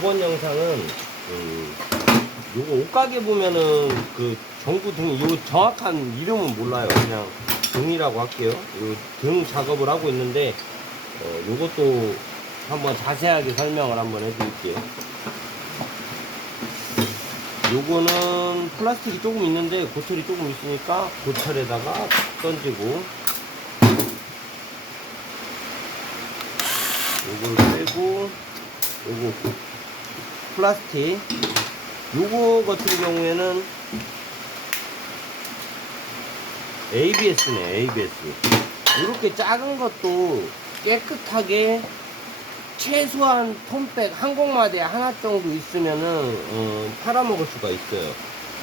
이번 영상은 음, 요거 옷가게 보면은 그 전구 등, 요 정확한 이름은 몰라요. 그냥 등이라고 할게요. 요 등 작업을 하고 있는데 어, 요것도 한번 자세하게 설명을 한번 해드릴게요. 요거는 플라스틱이 조금 있는데 고철이 조금 있으니까 고철에다가 던지고 요걸 빼고 요거 플라스틱 요거 같은 경우에는 ABS네 ABS 이렇게 작은 것도 깨끗하게 최소한 톤백 항공마대 하나 정도 있으면은 어, 팔아먹을 수가 있어요.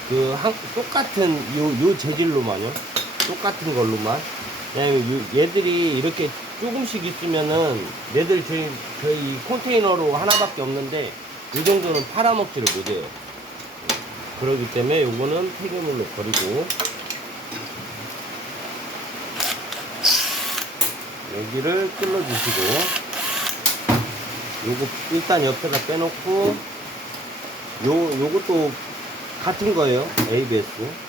그 한, 똑같은 요, 요 재질로만요. 똑같은 걸로만. 왜냐면 요- 얘들이 이렇게 조금씩 있으면은 얘들 저희, 저희 컨테이너로 하나밖에 없는데 이 정도는 팔아먹지를 못해요. 그렇기 때문에 요거는 폐기물로 버리고. 여기를 뚫어주시고. 요거 일단 옆에다 빼놓고. 요 요것도 같은 거예요. ABS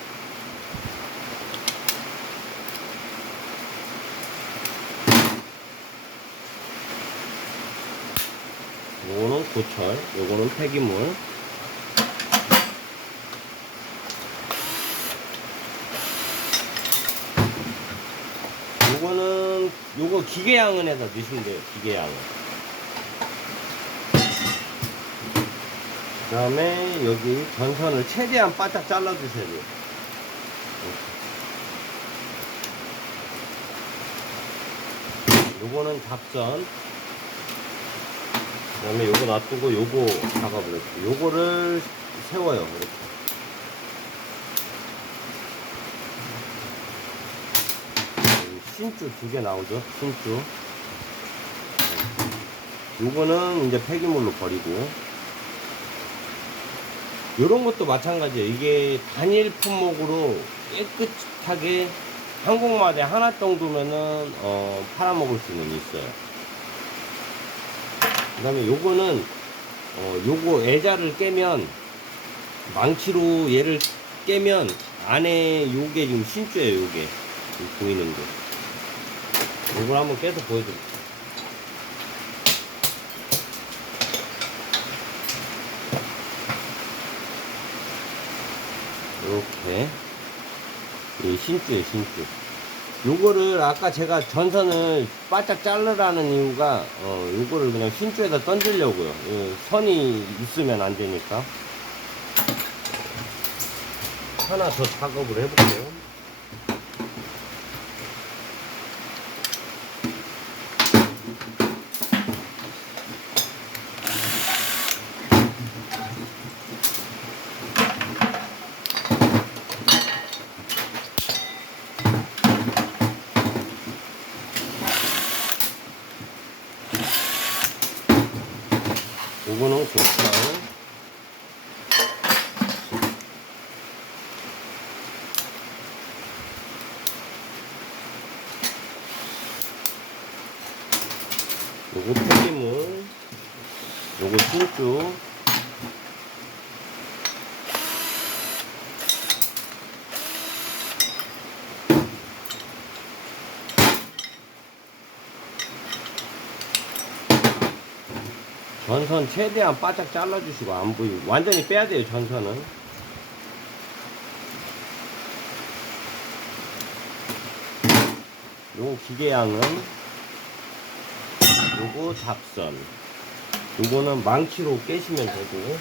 요거는 고철 요거는 폐기물 요거는 요거 기계양은에다 넣으시면 돼요 기계양은 그 다음에 여기 전선을 최대한 바짝 잘라주셔야 돼요. 요거는 잡선. 그 다음에 요거 놔두고 요거 했고 요거를 세워요. 이렇게. 신주 두 개 나오죠. 신주. 요거는 이제 폐기물로 버리고 이런 것도 마찬가지예요. 이게 단일 품목으로 깨끗하게 항공마대 하나 정도면은 어, 팔아먹을 수는 있어요. 그 다음에 요거는 어, 요거 애자를 깨면 망치로 얘를 깨면 안에 요게 지금 신주예요. 요게 보이는 거. 요걸 한번 깨서 보여드릴게요. 이렇게 이 신주에 신주 요거를 아까 제가 전선을 바짝 자르라는 이유가 어 요거를 그냥 신주에다 던지려고요. 이 선이 있으면 안 되니까. 하나 더 작업을 해볼게요 요거는 고추장 요거 폐기물 요거 신주 전선 최대한 바짝 잘라주시고 안 보이고. 완전히 빼야 돼요 전선은. 요 기계양은 요거 잡선. 요거는 망치로 깨시면 되고.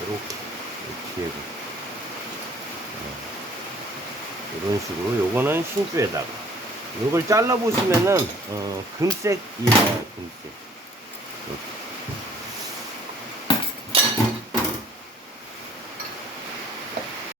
요렇게 뒤에도 이런 식으로 요거는 신주에다가. 요걸 잘라 보시면은 어, 금색이 나와요 금색. 이렇게